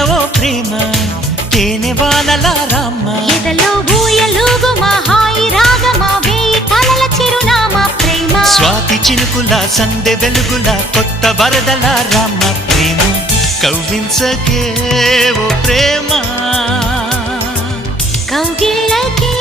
ప్రేమ తేనె వానల రామ్మ ఎదలో ఊయలుగు మా హాయి రాగమా వేయి కలల చిరునామా ప్రేమ. స్వాతి చినుకుల సందె వెలుగుల కొత్త వరదల రామ్మ ప్రేమ కవ్వించకే ఓ ప్రేమ. కౌగిళ్ళకే